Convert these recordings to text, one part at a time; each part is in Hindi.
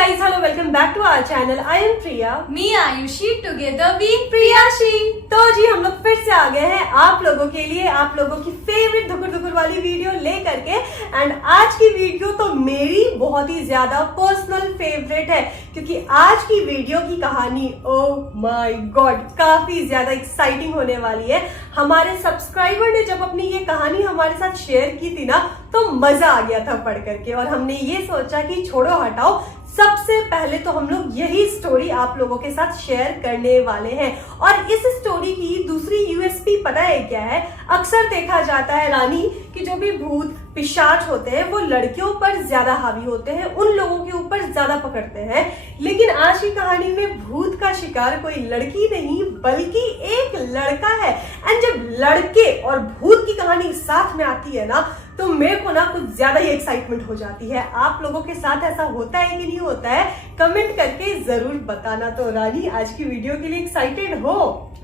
guys, hello, welcome back to our channel. I am Priya. Me Ayushi, together we प्रियाशी। तो जी हम लोग फिर से आ गए हैं आप लोगों के लिए, आप लोगों की फेवरेट धुकुर धुकुर वाली वीडियो ले करके। एंड आज की वीडियो तो मेरी बहुत ही ज्यादा पर्सनल फेवरेट है, क्योंकि आज की वीडियो की कहानी ओह माय गॉड काफी ज्यादा एक्साइटिंग होने वाली है। हमारे सब्सक्राइबर ने जब अपनी ये कहानी हमारे साथ शेयर की थी ना, तो मजा आ गया था पढ़ करके, और हमने ये सोचा कि छोड़ो हटाओ, सबसे पहले तो हम लोग यही स्टोरी आप लोगों के साथ शेयर करने वाले हैं। और इस स्टोरी की दूसरी यूएसपी पता है क्या है? अक्सर देखा जाता है रानी कि जो भी भूत पिशाच होते हैं वो लड़कियों पर ज्यादा हावी होते हैं, उन लोगों के ऊपर ज्यादा पकड़ते हैं। लेकिन आज की कहानी में भूत का शिकार कोई लड़की नहीं बल्कि एक लड़का है। एंड जब लड़के और भूत की कहानी साथ में आती है ना, तो मेरे को ना कुछ ज्यादा ही एक्साइटमेंट हो जाती है। आप लोगों के साथ ऐसा होता है कि नहीं होता है? कमेंट करके जरूर बताना। तो रानी आज की वीडियो के लिए एक्साइटेड हो?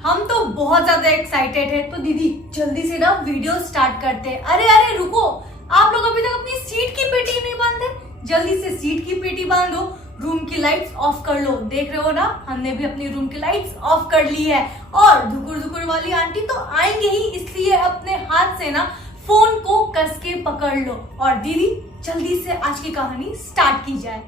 हम तो बहुत ज्यादा एक्साइटेड है। तो दीदी जल्दी से ना वीडियो स्टार्ट करते हैं। अरे रुको, आप लोग अभी तक अपनी सीट की पेटी नहीं बांधे? जल्दी से सीट की पेटी बांधो, रूम की लाइट्स ऑफ कर लो। देख रहे हो ना, हमने भी अपनी रूम की लाइट्स ऑफ कर ली है। और धुकुर धुकुर वाली आंटी तो आएंगे ही, इसलिए अपने हाथ से ना फोन को कस के पकड़ लो। और दीदी जल्दी से आज की कहानी स्टार्ट की जाए।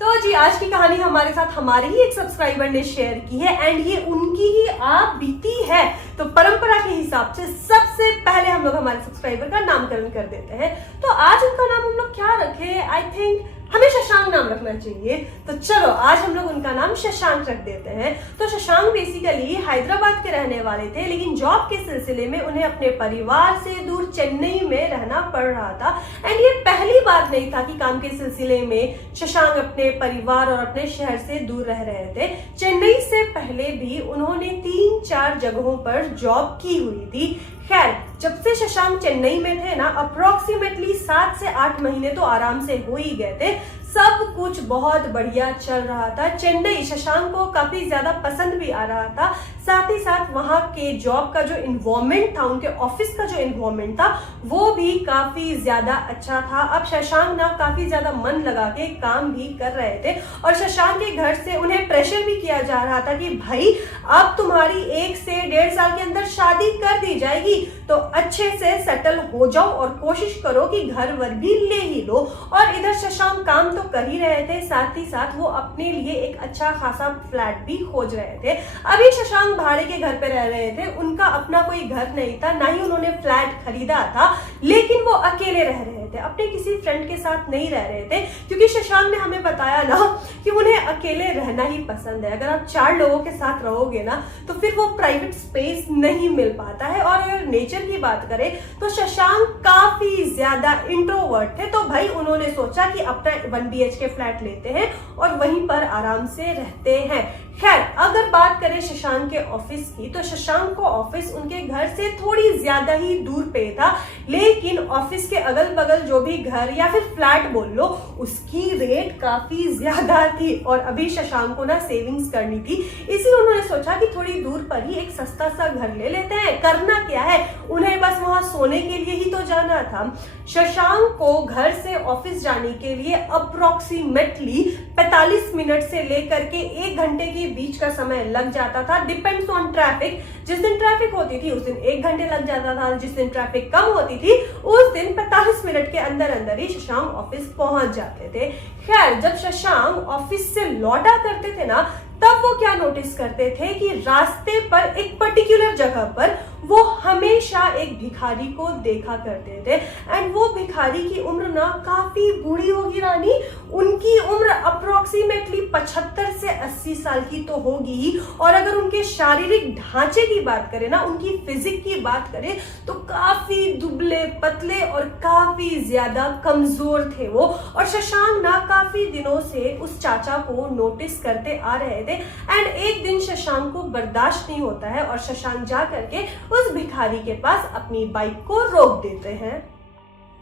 तो जी आज की कहानी हमारे साथ हमारे ही एक सब्सक्राइबर ने शेयर की है, एंड ये उनकी ही आप बीती है। तो परंपरा के हिसाब से सबसे पहले हम लोग हमारे सब्सक्राइबर का नामकरण कर देते हैं। तो आज उनका नाम हम लोग क्या रखे? आई थिंक हमें शशांक नाम रखना चाहिए। तो चलो आज हम लोग उनका नाम शशांक रख देते हैं। तो शशांक बेसिकली हैदराबाद के रहने वाले थे, लेकिन जॉब के सिलसिले में उन्हें अपने परिवार से दूर चेन्नई में रहना पड़ रहा था। एंड ये पहली बार नहीं था कि काम के सिलसिले में शशांक अपने परिवार और अपने शहर से दूर रह रहे थे। चेन्नई से पहले भी उन्होंने 3-4 जगहों पर जॉब की हुई थी। खैर, जब से शशांक चेन्नई में थे ना, अप्रोक्सीमेटली 7 से 8 महीने तो आराम से हो ही गए थे। सब कुछ बहुत बढ़िया चल रहा था। चेन्नई शशांक को काफी ज्यादा पसंद भी आ रहा था। साथ ही साथ वहां के जॉब का जो इन्वायरमेंट था, उनके ऑफिस का जो इन्वायरमेंट था, वो भी काफी ज्यादा अच्छा था। अब शशांक ना काफी ज्यादा मन लगा के काम भी कर रहे थे, और शशांक के घर से उन्हें प्रेशर भी किया जा रहा था कि भाई अब तुम्हारी 1 से 1.5 साल के अंदर शादी कर दी जाएगी, तो अच्छे से सेटल हो जाओ और कोशिश करो कि घर वर भी ले ही लो। और इधर शशांक काम तो कर ही रहे थे, साथ ही साथ वो अपने लिए एक अच्छा खासा फ्लैट भी खोज रहे थे। अभी शशांक भाड़े के घर पे रह रहे थे, उनका अपना कोई घर नहीं था, ना ही उन्होंने फ्लैट खरीदा था। लेकिन वो अकेले रह रहे थे, अपने किसी फ्रेंड के साथ नहीं रह रहे थे, क्योंकि शशांक ने हमें बताया ना कि उन्हें अकेले रहना ही पसंद है। अगर आप 4 लोगों के साथ रहोगे ना, तो फिर वो प्राइवेट स्पेस नहीं मिल पाता है। और अगर नेचर की बात करें तो शशांक काफी ज्यादा इंट्रोवर्ट थे। तो भाई उन्होंने सोचा कि अपना 1 BHK फ्लैट लेते हैं और वहीं पर आराम से रहते हैं। खैर, अगर बात करें शशांक के ऑफिस की, तो शशांक को ऑफिस उनके घर से थोड़ी ज्यादा ही दूर पे था। लेकिन ऑफिस के अगल बगल जो भी घर या फिर फ्लैट बोल लो, उसकी रेट काफी ज्यादा थी। और अभी शशांक को ना सेविंग्स करनी थी, इसलिए उन्होंने सोचा कि थोड़ी दूर पर ही एक सस्ता सा घर ले लेते हैं। करना क्या है, उन्हें बस वहां सोने के लिए ही तो जाना था। शशांक को घर से ऑफिस जाने के लिए अप्रोक्सीमेटली 45 मिनट से लेकर के 1 घंटे के बीच का समय लग जाता था, डिपेंड्स ऑन ट्रैफिक। जिस दिन ट्रैफिक होती थी उस दिन 1 घंटे लग जाता था, जिस दिन ट्रैफिक कम होती थी उस दिन 45 मिनट के अंदर अंदर ही शशांक ऑफिस पहुंच जाते थे। खैर, जब शशांक ऑफिस से लौटा करते थे ना, तब वो क्या नोटिस करते थे कि रास्ते पर एक पर्टिकुलर जगह पर वो हमेशा एक भिखारी को देखा करते थे। एंड वो भिखारी की उम्र ना काफी बूढ़ी होगी रानी, उनकी उम्र अप्रोक्सीमेटली 75 से 80 साल की तो होगी ही। और अगर उनके शारीरिक ढांचे की बात करें ना, उनकी फिजिक की बात करें, तो काफी दुबले पतले और काफी ज्यादा कमजोर थे वो। और शशांक ना काफी दिनों से उस चाचा को नोटिस करते आ रहे थे। एंड एक दिन शशांक को बर्दाश्त नहीं होता है, और शशांक जा करके उस भिखारी के पास अपनी बाइक को रोक देते हैं।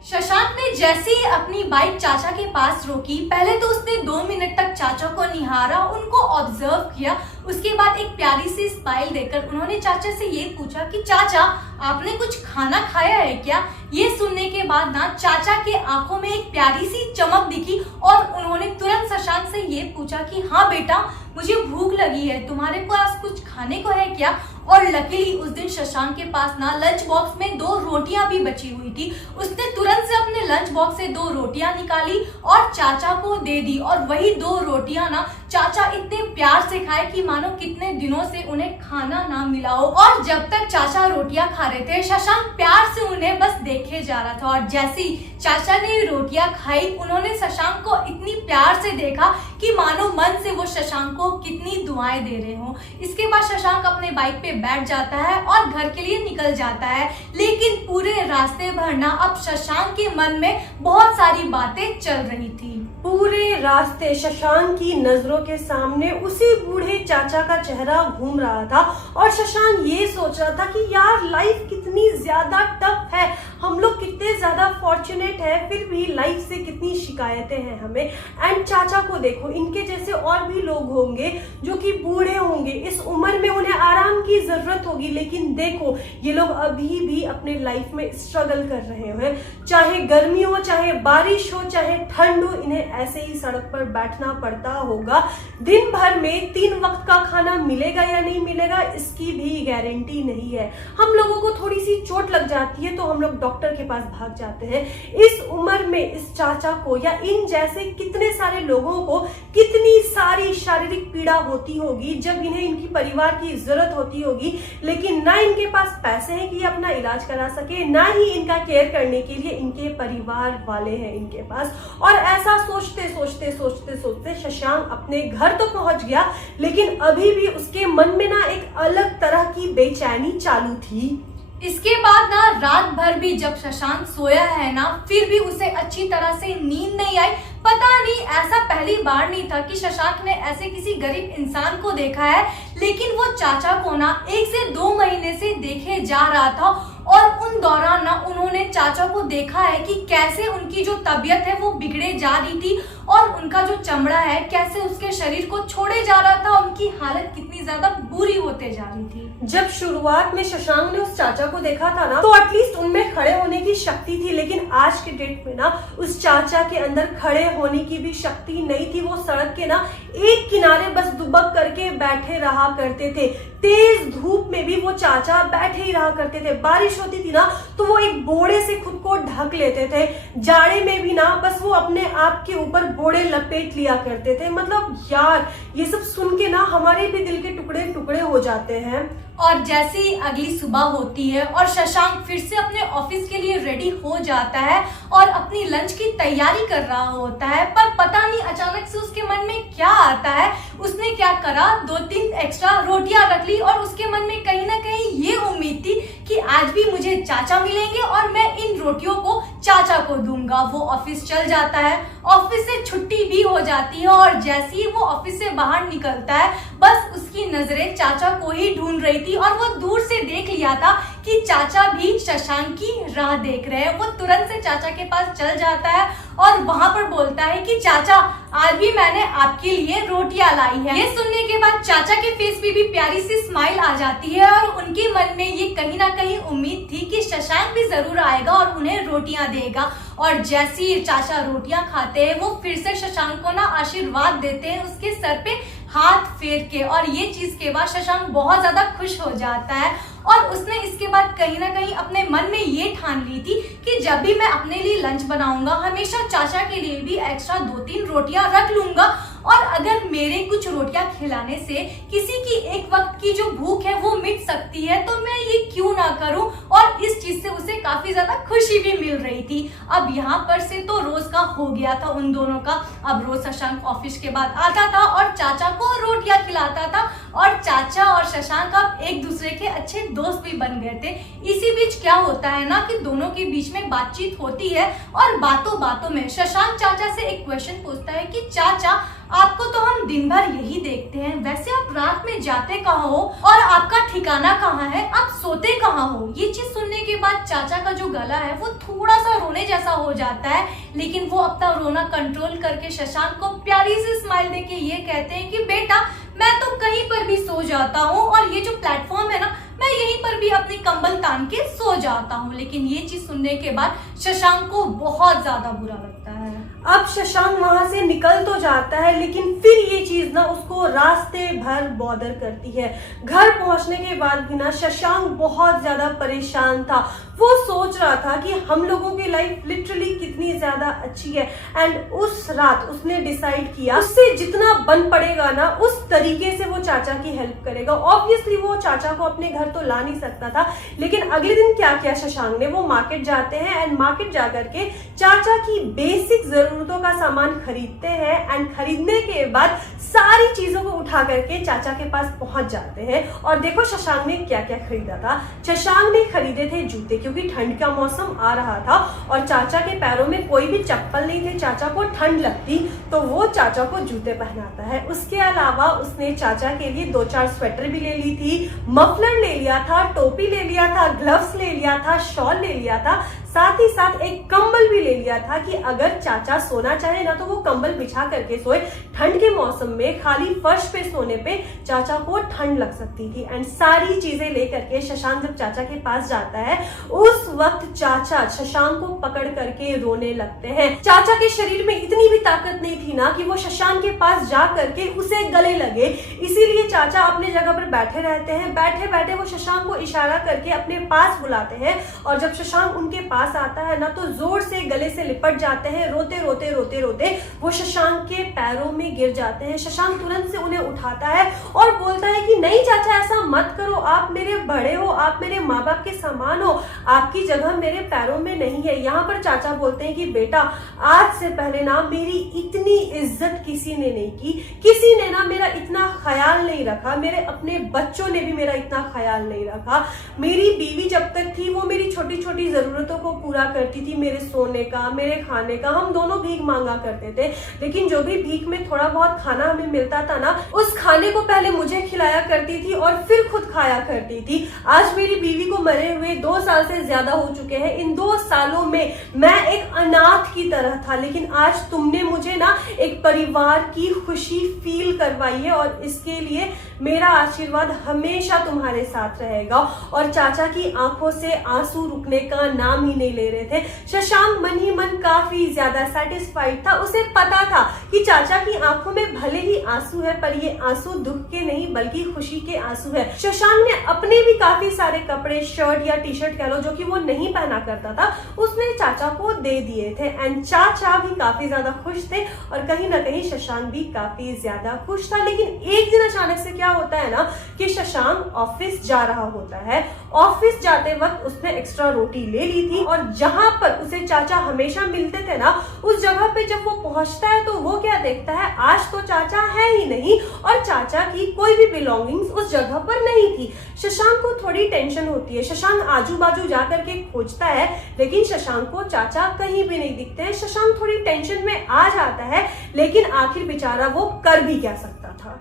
शशांक ने जैसे ही अपनी बाइक चाचा के पास रोकी, पहले तो उसने 2 मिनट तक चाचा को निहारा, उनको ऑब्जर्व किया। उसके बाद एक प्यारी सी स्माइल देकर उन्होंने चाचा से ये पूछा कि चाचा आपने कुछ खाना खाया है क्या? ये सुनने के बाद ना चाचा के आंखों में एक प्यारी सी चमक दिखी और उन्होंने तुरंत शशांक शशांक से ये पूछा कि हाँ बेटा, मुझे भूख लगी है, तुम्हारे पास कुछ खाने को है क्या? और लकीली उस दिन शशांक के पास ना लंच बॉक्स में 2 रोटियां भी बची हुई थी। उसने तुरंत से अपने लंच बॉक्स से 2 रोटियां निकाली और चाचा को दे दी। और वही 2 रोटियां ना चाचा इतने प्यार से खाए कि मानो कितने दिनों से उन्हें खाना ना मिला हो। और जब तक चाचा रोटियां खा रहे थे, शशांक प्यार से उन्हें बस देखे जा रहा था। और जैसी चाचा ने रोटियां खाई, उन्होंने शशांक को इतनी प्यार से देखा कि मानो मन से वो शशांक को कितनी दुआएं दे रहे हो। इसके बाद शशांक अपने बाइक पे बैठ जाता है और घर के लिए निकल जाता है। लेकिन पूरे रास्ते भर ना अब शशांक के मन में बहुत सारी बातें चल रही थी। पूरे रास्ते शशांक की नजरों के सामने उसी बूढ़े चाचा का चेहरा घूम रहा था और शशांक ये सोच रहा था कि यार लाइफ कितनी ज्यादा टफ है, हम लोग कितने ज्यादा फॉर्चुनेट है, फिर भी लाइफ से कितनी शिकायतें हैं हमें। एंड चाचा को देखो, इनके जैसे और भी लोग होंगे जो कि बूढ़े होंगे, इस उम्र में उन्हें आराम की जरूरत होगी, लेकिन देखो ये लोग अभी भी अपने लाइफ में स्ट्रगल कर रहे हैं। चाहे गर्मी हो, चाहे बारिश हो, चाहे ठंड हो, इन्हें ऐसे ही सड़क पर बैठना पड़ता होगा। दिन भर में 3 वक्त का खाना मिलेगा या नहीं मिलेगा इसकी भी गारंटी नहीं है। हम लोगों को थोड़ी सी चोट लग जाती है तो हम लोग डॉक्टर के पास भाग जाते हैं। इस उम्र में इस चाचा को या इन जैसे कितने सारे लोगों को कितनी सारी शारीरिक पीड़ा होती होगी जब इन्हें इनकी परिवार की जरूरत होती होगी, लेकिन ना इनके पास पैसे हैं कि अपना इलाज करा सके, ना ही इनका केयर करने के लिए इनके परिवार वाले हैं इनके पास। और ऐसा सोचते सोचते सोचते सोचते शशांक अपने घर तो पहुंच गया, लेकिन अभी भी उसके मन में ना एक अलग तरह की बेचैनी चालू थी। इसके बाद ना रात भर भी जब शशांक सोया है ना, फिर भी उसे अच्छी तरह से नींद नहीं आई। पता नहीं, ऐसा पहली बार नहीं था कि शशांक ने ऐसे किसी गरीब इंसान को देखा है। लेकिन वो चाचा को ना 1 से 2 महीने से देखे जा रहा था और उन दौरान ना उन्होंने चाचा को देखा है कि कैसे उनकी जो तबीयत है वो बिगड़े जा रही थी और उनका जो चमड़ा है कैसे उसके शरीर को छोड़े जा रहा था, उनकी हालत कितनी ज्यादा बुरी होते जा रही थी। जब शुरुआत में शशांक ने उस चाचा को देखा था ना, तो एटलीस्ट उनमें खड़े होने की शक्ति थी, लेकिन आज के डेट में ना उस चाचा के अंदर खड़े होने की भी शक्ति नहीं थी। वो सड़क के ना एक किनारे बस दुबक करके बैठे रहा करते थे। तेज धूप में भी वो चाचा बैठे ही रहा करते थे। बारिश होती थी ना तो वो एक बोड़े से खुद को ढक लेते थे। जाड़े में भी ना बस वो अपने आप के ऊपर बोड़े लपेट लिया करते थे। मतलब यार ये सब सुन के ना हमारे भी दिल के टुकड़े टुकड़े हो जाते हैं। और जैसे ही अगली सुबह होती है और शशांक फिर से अपने ऑफिस के लिए रेडी हो जाता है और अपनी लंच की तैयारी कर रहा होता है, पर पता नहीं अचानक से उसके मन में क्या आता है। उसने क्या करा, 2-3 एक्स्ट्रा रोटियां रख ली और उसके मन में कहीं ना कहीं ये उम्मीद थी कि आज भी मुझे चाचा मिलेंगे और मैं इन रोटियों को चाचा को दूंगा। वो ऑफिस चल जाता है, ऑफिस से छुट्टी भी हो जाती है और जैसे ही वो ऑफिस से बाहर निकलता है बस उसकी नजरें चाचा को ही ढूंढ रही थी और वो दूर से देख लिया था कि चाचा भी शशांक की राह देख रहे हैं। वो तुरंत से चाचा के पास चल जाता है और वहां पर बोलता है कि चाचा आज भी मैंने आपके लिए रोटियां लाई है। ये सुनने के बाद चाचा के फेस पे भी प्यारी सी स्माइल आ जाती है और उनके मन में ये कहीं ना कहीं उम्मीद थी कि शशांक भी जरूर आएगा और उन्हें रोटियां देगा। और जैसे ही चाचा रोटियां खाते हैं वो फिर से शशांक को ना आशीर्वाद देते हैं उसके सर पे हाथ फेर के, और ये चीज के बाद शशांक बहुत ज्यादा खुश हो जाता है और उसने इसके बाद कहीं ना कहीं अपने मन में ये ठान ली थी कि जब भी मैं अपने लिए लंच बनाऊंगा हमेशा चाचा के लिए भी एक्स्ट्रा 2-3 रोटियां रख लूंगा और अगर मेरे कुछ रोटियां खिलाने से किसी की एक वक्त की जो भूख है वो मिट सकती है तो मैं ये क्यों ना करूं। और इस चीज से उसे काफी ज्यादा खुशी भी मिल रही थी। अब यहाँ पर से तो रोज का हो गया था उन दोनों का। अब रोज शशांक ऑफिस के बाद आता था और चाचा को रोटियां खिलाता था और चाचा और शशांक अब एक दूसरे के अच्छे दोस्त भी बन गए थे। इसी बीच क्या होता है ना कि दोनों के बीच में बातचीत होती है और बातों बातों में शशांक चाचा से एक क्वेश्चन पूछता है कि चाचा आपको तो हम दिन भर यही देखते हैं, वैसे आप रात में जाते कहाँ हो और आपका ठिकाना कहाँ है, आप सोते कहाँ हो। ये चीज सुनने के बाद चाचा का जो गला है वो थोड़ा सा रोने जैसा हो जाता है, लेकिन वो अपना रोना कंट्रोल करके शशांक को प्यारी सी स्माइल देके ये कहते हैं कि बेटा मैं तो कहीं पर भी सो जाता हूँ और ये जो प्लेटफॉर्म है ना मैं यहीं पर भी अपनी कंबल तान के सो जाता हूँ। लेकिन ये चीज सुनने के बाद शशांक को बहुत ज्यादा बुरा लगता है। अब शशांक वहां से निकल तो जाता है, लेकिन फिर ये चीज ना उसको रास्ते भर बॉदर करती है। घर पहुंचने के बाद भी ना शशांक बहुत ज्यादा परेशान था। वो सोच रहा था कि हम लोगों की लाइफ लिटरली कितनी ज्यादा अच्छी है, एंड उस रात उसने डिसाइड किया उससे जितना बन पड़ेगा ना उस तरीके से वो चाचा की हेल्प करेगा। ऑब्वियसली वो चाचा को अपने घर तो ला नहीं सकता था, लेकिन अगले दिन क्या किया शशांक ने, वो मार्केट जाते हैं एंड मार्केट जाकर के चाचा की बेसिक जरूरतों का सामान खरीदते हैं एंड खरीदने के बाद सारी चीजों को उठा करके चाचा के पास पहुंच जाते हैं। और देखो शशांक ने क्या क्या खरीदा था। शशांक ने खरीदे थे जूते, क्योंकि ठंड का मौसम आ रहा था और चाचा के पैरों में कोई भी चप्पल नहीं थे, चाचा को ठंड लगती तो वो चाचा को जूते पहनाता है। उसके अलावा उसने चाचा के लिए 2-4 स्वेटर भी ले ली थी, मफलर ले लिया था, टोपी ले लिया था, ग्लव्स ले लिया था, शॉल ले लिया था, साथ ही साथ एक कंबल भी ले लिया था कि अगर चाचा सोना चाहे ना तो वो कंबल बिछा करके सोए। ठंड के मौसम में खाली फर्श पे सोने पे चाचा को ठंड लग सकती थी। एंड सारी चीजें लेकर के शशांक जब चाचा के पास जाता है, उस वक्त चाचा शशांक को पकड़ करके रोने लगते हैं। चाचा के शरीर में इतनी भी ताकत नहीं थी ना कि वो शशांक के पास जा करके उसे गले लगे, इसीलिए चाचा अपने जगह पर बैठे रहते हैं। बैठे बैठे वो शशांक को इशारा करके अपने पास बुलाते हैं और जब शशांक उनके पास आता है ना तो जोर से गले से लिपट जाते हैं। रोते रोते रोते रोते वो शशांक के पैरों में गिर जाते हैं। शशांक तुरंत से उन्हें उठाता है और बोलता है कि नहीं चाचा, ऐसा मत करो, आप मेरे बड़े हो, आप मेरे माँ बाप के समान हो, आपकी जगह मेरे पैरों में नहीं है। यहाँ पर चाचा बोलते हैं कि बेटा, आज से पहले ना मेरी इतनी इज्जत किसी ने नहीं की, किसी ने ना मेरा इतना ख्याल नहीं रखा, मेरे अपने बच्चों ने भी मेरा इतना ख्याल नहीं रखा। मेरी बीवी जब तक थी वो मेरी छोटी छोटी जरूरतों को पूरा करती थी, मेरे सोने का, मेरे खाने का, हम दोनों भीख मांगा करते थे, लेकिन जो भी भीख में थोड़ा बहुत खाना हमें मिलता था ना, उस खाने को पहले मुझे खिलाया करती थी और फिर खुद खाया करती थी। आज मेरी बीवी को मरे हुए 2 साल से ज्यादा हो चुके हैं। इन 2 सालों में मैं एक अनाथ की तरह था, लेकिन आज तुमने मुझे ना एक परिवार की खुशी फील करवाई है और इसके लिए मेरा आशीर्वाद हमेशा तुम्हारे साथ रहेगा। और चाचा की आंखों से आंसू रुकने का नाम ही नहीं ले रहे थे। शशांक मन ही मन काफी ज्यादा सेटिस्फाइड था। उसे पता था कि चाचा की आंखों में भले ही आंसू है, पर ये आंसू दुख के नहीं बल्कि खुशी के आंसू है। शशांक ने अपने भी काफी सारे कपड़े, शर्ट या टी शर्ट कह लो, जो कि वो नहीं पहना करता था, उसने चाचा को दे दिए थे। एंड चाचा भी काफी ज्यादा खुश थे और कहीं ना कहीं शशांक भी काफी ज्यादा खुश था। लेकिन एक दिन अचानक से क्या होता है ना कि शशांक ऑफिस जा रहा होता है। ऑफिस जाते वक्त उसने एक्स्ट्रा रोटी ले ली थी और जहां पर उसे चाचा हमेशा मिलते थे ना, उस जगह पे जब वो पहुंचता है तो वो क्या देखता है, आज तो चाचा है ही नहीं और चाचा की कोई भी बिलोंगिंग्स उस जगह पर नहीं थी। शशांक को थोड़ी टेंशन होती है। शशांक आजू बाजू जाकर के खोजता है, लेकिन शशांक को चाचा कहीं भी नहीं दिखते हैं। शशांक थोड़ी टेंशन में आ जाता है, लेकिन आखिर बेचारा वो कर भी क्या सकता था।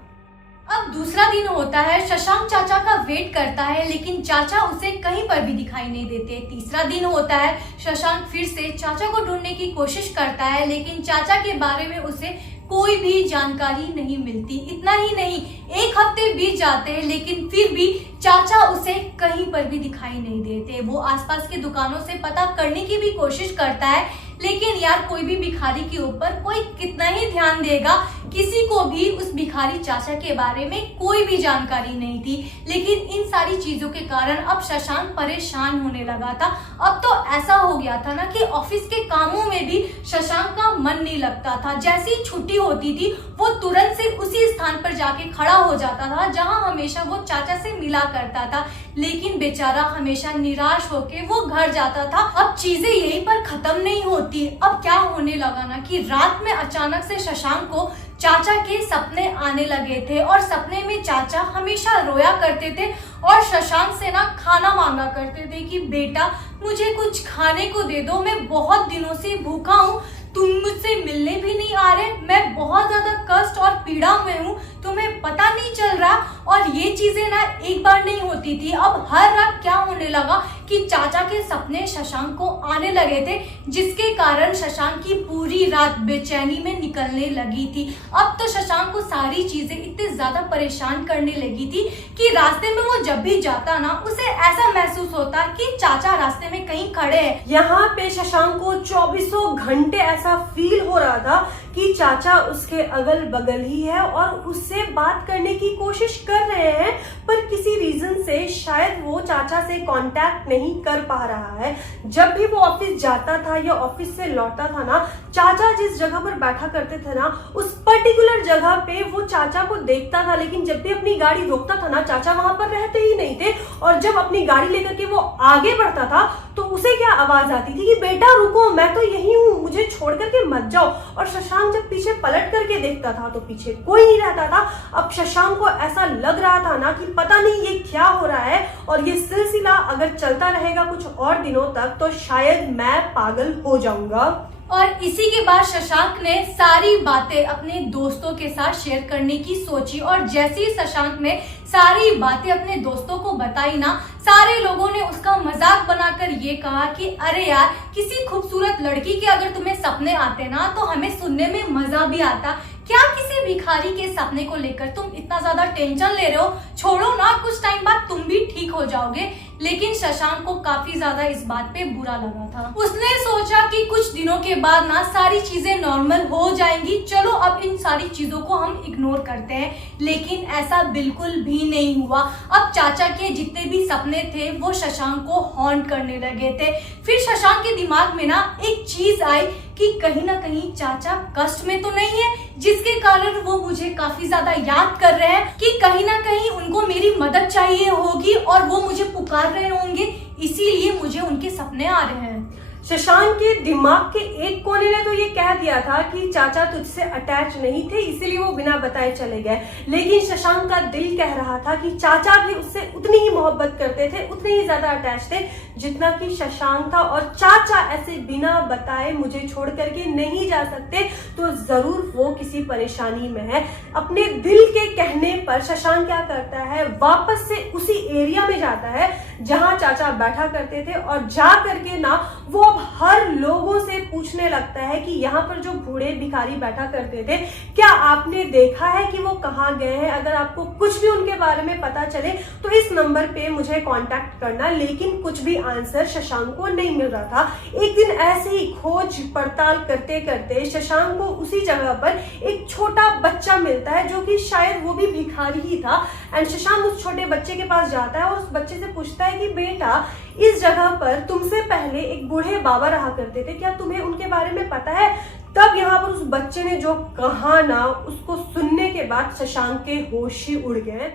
अब दूसरा दिन होता है। शशांक चाचा का वेट करता है, लेकिन चाचा उसे कहीं पर भी दिखाई नहीं देते। तीसरा दिन होता है। शशांक फिर से चाचा को ढूंढने की कोशिश करता है, लेकिन चाचा के बारे में उसे कोई भी जानकारी नहीं मिलती। इतना ही नहीं, 1 हफ्ते बीत जाते हैं, लेकिन फिर भी चाचा उसे कहीं पर भी दिखाई नहीं देते। वो आसपास के दुकानों से पता करने की भी कोशिश करता है, लेकिन यार कोई भी भिखारी के ऊपर कोई कितना ही ध्यान देगा। किसी को भी उस भिखारी चाचा के बारे में कोई भी जानकारी नहीं थी। लेकिन इन सारी चीजों के कारण अब शशांक परेशान होने लगा था। अब तो ऐसा हो गया था ना कि ऑफिस के कामों में भी शशांक का मन नहीं लगता था। जैसी ही छुट्टी होती थी वो तुरंत से उसी स्थान पर जाके खड़ा हो जाता था जहां हमेशा वो चाचा से मिला करता था। लेकिन बेचारा हमेशा निराश होके वो घर जाता था। अब चीजें यहीं पर खत्म नहीं होती। अब क्या होने लगा ना कि रात में अचानक से शशांक को चाचा के सपने आने लगे थे और सपने में चाचा हमेशा रोया करते थे और शशांक से ना खाना मांगा करते थे कि बेटा मुझे कुछ खाने को दे दो, मैं बहुत दिनों से भूखा हूँ, तुम मुझसे मिलने भी नहीं आ रहे, मैं बहुत ज्यादा कष्ट और पीड़ा में हूँ, तुम्हें पता नहीं चल रहा। और ये चीजें ना एक बार नहीं होती थी, अब हर रात क्या होने लगा कि चाचा के सपने शशांक को आने लगे थे, जिसके कारण शशांक की पूरी रात बेचैनी में निकलने लगी थी। अब तो शशांक को सारी चीजें इतने ज्यादा परेशान करने लगी थी कि रास्ते में वो जब भी जाता ना, उसे ऐसा महसूस होता कि चाचा रास्ते में कहीं खड़े हैं। यहाँ पे शशांक को 24 घंटे ऐसा फील हो रहा था कि चाचा उसके अगल बगल ही है और उससे बात करने की कोशिश कर रहे हैं, पर किसी रीजन से शायद वो चाचा से कांटेक्ट नहीं कर पा रहा है। जब भी वो ऑफिस जाता था या ऑफिस से लौटता था ना, चाचा जिस जगह पर बैठा करते थे ना, उस पर्टिकुलर जगह पे वो चाचा को देखता था, लेकिन जब भी अपनी गाड़ी रोकता था ना, चाचा वहां पर रहते ही नहीं थे। और जब अपनी गाड़ी लेकर के वो आगे बढ़ता था तो उसे क्या आवाज आती थी कि बेटा रुको, मैं तो यही हूँ, मुझे छोड़ करके मत जाओ। और शशांक जब पीछे पलट करके देखता था तो पीछे कोई नहीं रहता था। अब शशांक को ऐसा लग रहा था ना कि पता नहीं ये क्या हो रहा है, और ये सिलसिला अगर चलता रहेगा कुछ और दिनों तक तो शायद मैं पागल हो जाऊंगा। और इसी के बाद शशांक ने सारी बातें अपने दोस्तों के साथ शेयर करने की सोची, और जैसे ही शशांक ने सारी बातें अपने दोस्तों को बताई ना, सारे लोगों ने उसका मजाक बनाकर ये कहा कि अरे यार, किसी खूबसूरत लड़की के अगर तुम्हें सपने आते ना तो हमें सुनने में मजा भी आता, क्या किसी भिखारी के सपने को लेकर तुम इतना ज्यादा टेंशन ले रहे हो, छोड़ो ना, कुछ टाइम बाद तुम भी ठीक हो जाओगे। लेकिन शशांक को काफी ज्यादा इस बात पे बुरा लगा था। उसने सोचा कि कुछ दिनों के बाद ना सारी चीजें नॉर्मल हो जाएंगी, चलो अब इन सारी चीजों को हम इग्नोर करते हैं। लेकिन ऐसा बिल्कुल भी नहीं हुआ। अब चाचा के जितने भी सपने थे वो शशांक को हॉन्ट करने लगे थे। फिर शशांक के दिमाग में ना एक चीज आई कि कहीं ना कहीं चाचा कष्ट में तो नहीं है, जिसके कारण वो मुझे काफी ज्यादा याद कर रहे हैं, कि कहीं ना कहीं उनको मेरी मदद चाहिए होगी और वो मुझे पुकार रहे होंगे, इसीलिए मुझे उनके सपने आ रहे हैं। शशांक के दिमाग के एक कोने ने तो ये कह दिया था कि चाचा तुझसे अटैच नहीं थे, इसीलिए वो बिना बताए चले गए। लेकिन शशांक का दिल कह रहा था कि चाचा भी उससे उतनी ही मोहब्बत करते थे, उतने ही ज्यादा अटैच थे जितना कि शशांक था, और चाचा ऐसे बिना बताए मुझे छोड़ करके नहीं जा सकते, तो जरूर वो किसी परेशानी में है। अपने दिल के कहने पर शशांक क्या करता है, वापस से उसी एरिया में जाता है जहां चाचा बैठा करते थे, और जा करके ना वो अब हर लोगों से पूछने लगता है कि यहाँ पर जो बूढ़े भिखारी बैठा करते थे, क्या आपने देखा है कि वो कहाँ गए हैं? अगर आपको कुछ भी उनके बारे में पता चले तो इस नंबर पे मुझे कांटेक्ट करना। लेकिन कुछ भी आंसर शशांक को नहीं मिल रहा था। एक दिन ऐसे ही खोज पड़ताल करते करते शशांक को उसी जगह पर एक छोटा बच्चा मिलता है, जो कि शायद वो भी भिखारी ही था। एंड शशांक उस छोटे बच्चे के पास जाता है और उस बच्चे से पूछता है कि बेटा, इस जगह पर तुमसे पहले एक बूढ़े बाबा रहा करते थे, क्या तुम्हें उनके बारे में पता है? तब यहाँ पर उस बच्चे ने जो कहा ना, उसको सुनने के बाद शशांक के होश ही उड़ गए।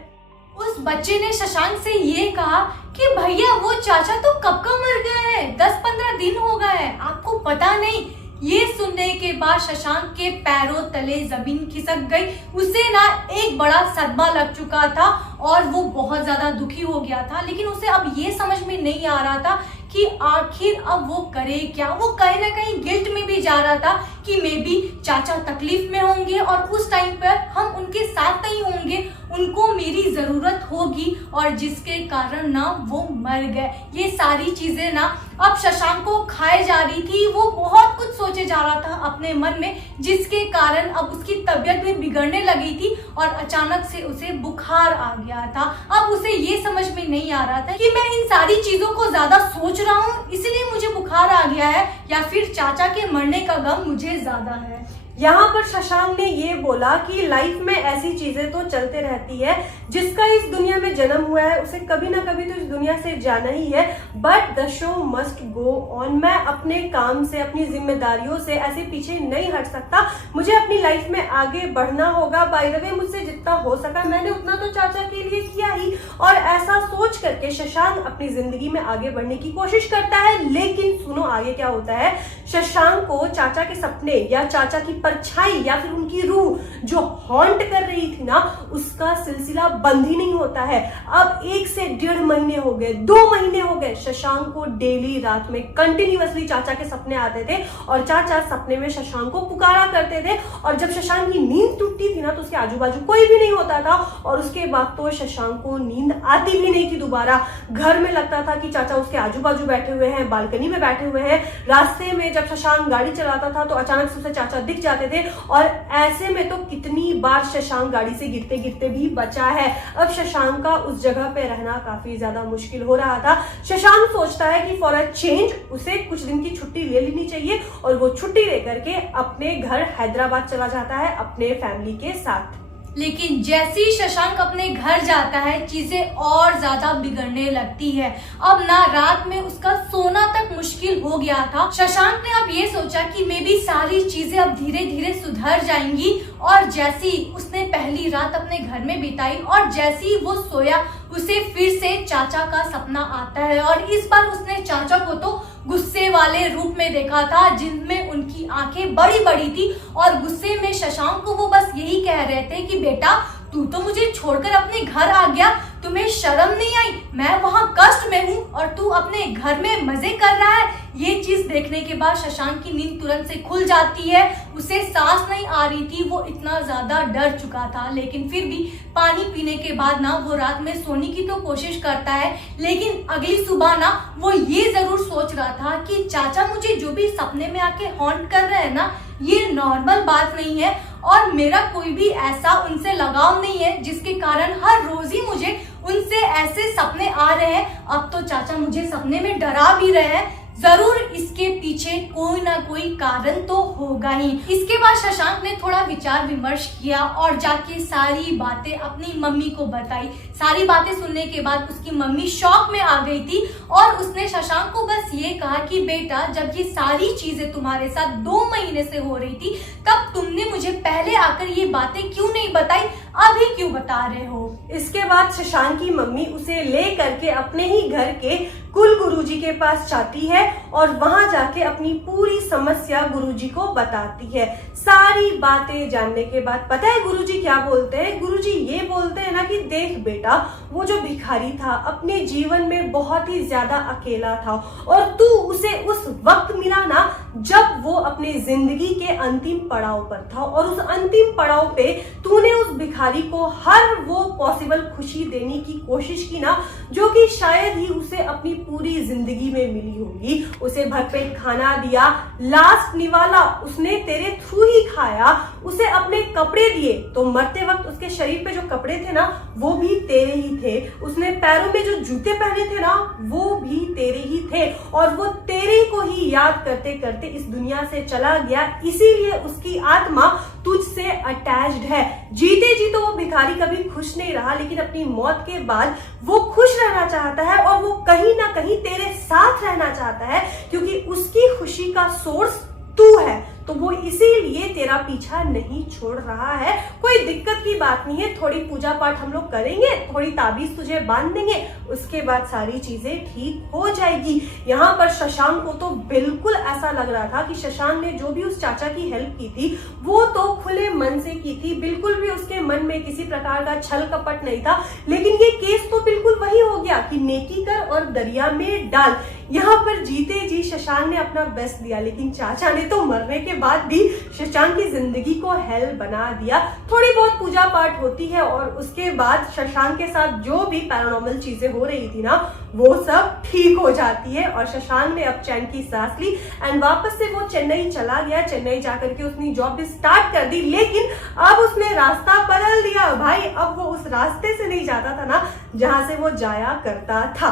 उस बच्चे ने शशांक से ये कहा कि भैया वो चाचा तो कब का मर गए हैं, 10-15 दिन हो गए हैं, आपको पता नहीं। ये सुनने के बाद शशांक के पैरों तले जमीन खिसक गई। उसे ना एक बड़ा सदमा लग चुका था और वो बहुत ज्यादा दुखी हो गया था। लेकिन उसे अब ये समझ में नहीं आ रहा था कि आखिर अब वो करे क्या। वो कहीं ना कहीं गिल्ट में भी जा रहा था कि मे बी चाचा तकलीफ में होंगे और उस टाइम पर हम उनके साथ नहीं होंगे, उनको मेरी जरूरत होगी, और जिसके कारण ना वो मर गए। ये सारी चीजें ना अब शशांक को खाए जा रही थी। वो बहुत कुछ सोचे जा रहा था अपने मन में, जिसके कारण अब उसकी तबीयत भी बिगड़ने लगी थी और अचानक से उसे बुखार आ गया था। अब उसे ये समझ में नहीं आ रहा था कि मैं इन सारी चीजों को ज्यादा सोच रहा हूँ इसलिए मुझे बुखार आ गया है, या फिर चाचा के मरने का गम मुझे ज्यादा है। यहाँ पर शशांक ने ये बोला कि लाइफ में ऐसी चीजें तो चलते रहती है, जिसका इस दुनिया में जन्म हुआ है उसे कभी ना कभी तो इस दुनिया से जाना ही है, but the show must go on. मैं अपने काम से, अपनी जिम्मेदारियों से ऐसे पीछे नहीं हट सकता, मुझे अपनी लाइफ में आगे बढ़ना होगा। बाय द वे, मुझसे जितना हो सका मैंने उतना तो चाचा के लिए किया ही, और ऐसा सोच करके शशांक अपनी जिंदगी में आगे बढ़ने की कोशिश करता है। लेकिन सुनो आगे क्या होता है। शशांक को चाचा के सपने या चाचा की परछाई या फिर उनकी रूह जो हॉन्ट कर रही थी ना, उसका सिलसिला बंद ही नहीं होता है। अब 1 से 1.5 महीने हो गए, 2 महीने हो गए, शशांक को डेली रात में कंटिन्यूअसली चाचा के सपने आते थे और चाचा सपने में शशांक को पुकारा करते थे। और जब शशांक की नींद टूटती थी ना, तो उसके आजू बाजू कोई भी नहीं होता था और उसके बाद तो शशांक को नींद आती भी नहीं थी दोबारा। घर में लगता था कि चाचा उसके आजू बाजू बैठे हुए हैं, बालकनी में बैठे हुए हैं। रास्ते में जब शशांक गाड़ी चलाता था तो अचानक से उसे चाचा दिख जाते थे और ऐसे में तो कितनी बार शशांक गाड़ी से गिरते गिरते भी बचा है। अब शशांक का उस जगह पे रहना काफी ज्यादा मुश्किल हो रहा था। शशांक सोचता है कि फॉर अ चेंज उसे कुछ दिन की छुट्टी ले लेनी चाहिए और वो छुट्टी लेकर के अपने घर हैदराबाद चला जाता है अपने फैमिली के साथ। लेकिन जैसे ही शशांक अपने घर जाता है, चीजें और ज्यादा बिगड़ने लगती है। अब ना रात में उसका सोना तक मुश्किल हो गया था। शशांक ने अब ये सोचा कि मे बी सारी चीजें अब धीरे धीरे सुधर जाएंगी। और जैसी उसने पहली रात अपने घर में बिताई और जैसे ही वो सोया, उसे फिर से चाचा का सपना आता है। और इस बार उसने चाचा को तो गुस्से वाले रूप में देखा था, जिनमें उनकी आंखें बड़ी बड़ी थी और गुस्से में शशांक को वो बस यही कह रहे थे कि बेटा तू तो मुझे छोड़कर अपने घर आ गया, तुम्हें शर्म नहीं आई? मैं वहां कष्ट में हूँ और तू अपने घर में मजे कर रहा है। ये चीज देखने के बाद शशांक की नींद तुरंत से खुल जाती है। उसे सांस नहीं आ रही थी, वो इतना ज्यादा डर चुका था। लेकिन फिर भी पानी पीने के बाद ना वो रात में सोने की तो कोशिश करता है, लेकिन अगली सुबह ना वो ये जरूर सोच रहा था कि चाचा मुझे जो भी सपने में आके हॉन्ट कर रहे हैं ना, ये नॉर्मल बात नहीं है और मेरा कोई भी ऐसा उनसे लगाव नहीं है जिसके कारण हर रोज ही मुझे उनसे ऐसे सपने आ रहे हैं। अब तो चाचा मुझे सपने में डरा भी रहे हैं, जरूर इसके पीछे कोई ना कोई कारण तो होगा ही। इसके बाद शशांक ने थोड़ा विचार विमर्श किया और जाके सारी बातें अपनी मम्मी को बताई। सारी बातें सुनने के बाद उसकी मम्मी शॉक में आ गई थी और उसने शशांक को बस ये कहा कि बेटा जब ये सारी चीजें तुम्हारे साथ 2 महीने से हो रही थी, तब तुमने मुझे पहले आकर ये बातें क्यों नहीं बताई, अभी क्यों बता रहे हो? इसके बाद शशांक की मम्मी उसे ले करके अपने ही घर के कुल गुरुजी के पास जाती है और वहां जाके अपनी पूरी समस्या गुरुजी को बताती है। सारी बातें जानने के बाद पता है गुरुजी क्या बोलते हैं? गुरुजी ये बोलते हैं ना कि देख बेटा, वो जो भिखारी था अपने जीवन में बहुत ही ज्यादा अकेला था और तू उसे उस वक्त मिला ना जब वो अपने जिंदगी के अंतिम पड़ाव पर था और उस अंतिम पड़ाव पे तूने उस भिखारी को हर वो पॉसिबल खुशी देने की कोशिश की ना, जो कि शायद ही उसे अपनी पूरी जिंदगी में मिली होगी। उसे भरपेट खाना दिया, लास्ट निवाला उसने तेरे थ्रू ही खाया, उसे अपने कपड़े दिए तो मरते वक्त उसके शरीर पे जो कपड़े थे ना वो भी तेरे ही थे, उसने पैरों में जो जूते पहने थे ना वो भी तेरे ही थे और वो तेरे को ही याद करते करते इस दुनिया से चला गया। इसीलिए उसकी आत्मा तुझसे अटैच्ड है। जीते जी तो वो भिखारी कभी खुश नहीं रहा, लेकिन अपनी मौत के बाद वो खुश रहना चाहता है और वो कहीं ना कहीं तेरे साथ रहना चाहता है, क्योंकि उसकी खुशी का सोर्स तू है। तो वो इसीलिए तेरा पीछा नहीं छोड़ रहा है। कोई दिक्कत की बात नहीं है, थोड़ी पूजा पाठ हम लोग करेंगे, थोड़ी ताबीज तुझे बांध देंगे, उसके बाद सारी चीजें ठीक हो जाएगी। यहाँ पर शशांक को तो बिल्कुल ऐसा लग रहा था कि शशांक ने जो भी उस चाचा की हेल्प की थी वो तो खुले मन से की थी, बिल्कुल भी उसके मन में किसी प्रकार का छल कपट नहीं था। लेकिन ये केस तो बिल्कुल वही हो गया कि नेकी कर और दरिया में डाल। यहाँ पर जीते जी शशांक ने अपना बेस्ट दिया, लेकिन चाचा ने तो मरने के बाद भी शशांक की जिंदगी को हेल बना दिया। थोड़ी बहुत पूजा पाठ होती है और उसके बाद शशांक के साथ जो भी पैरानॉर्मल चीजें हो रही थी ना वो सब ठीक हो जाती है और शशांक ने अब चैन की सांस ली एंड वापस से वो चेन्नई चला गया। चेन्नई जाकर के उसने जॉब भी स्टार्ट कर दी, लेकिन अब उसने रास्ता बदल दिया भाई। अब वो उस रास्ते से नहीं जाता था ना जहां से वो जाया करता था।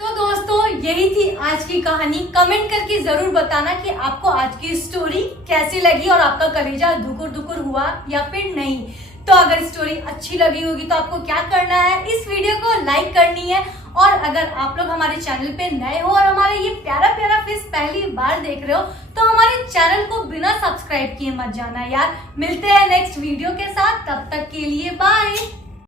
तो दोस्तों यही थी आज की कहानी। कमेंट करके जरूर बताना कि आपको आज की स्टोरी कैसी लगी और आपका कलेजा धुकुर धुकुर हुआ या फिर नहीं। तो अगर स्टोरी अच्छी लगी होगी तो आपको क्या करना है, इस वीडियो को लाइक करनी है। और अगर आप लोग हमारे चैनल पे नए हो और हमारे ये प्यारा प्यारा फेस पहली बार देख रहे हो तो हमारे चैनल को बिना सब्सक्राइब किए मत जाना यार। मिलते हैं नेक्स्ट वीडियो के साथ, तब तक के लिए बाय।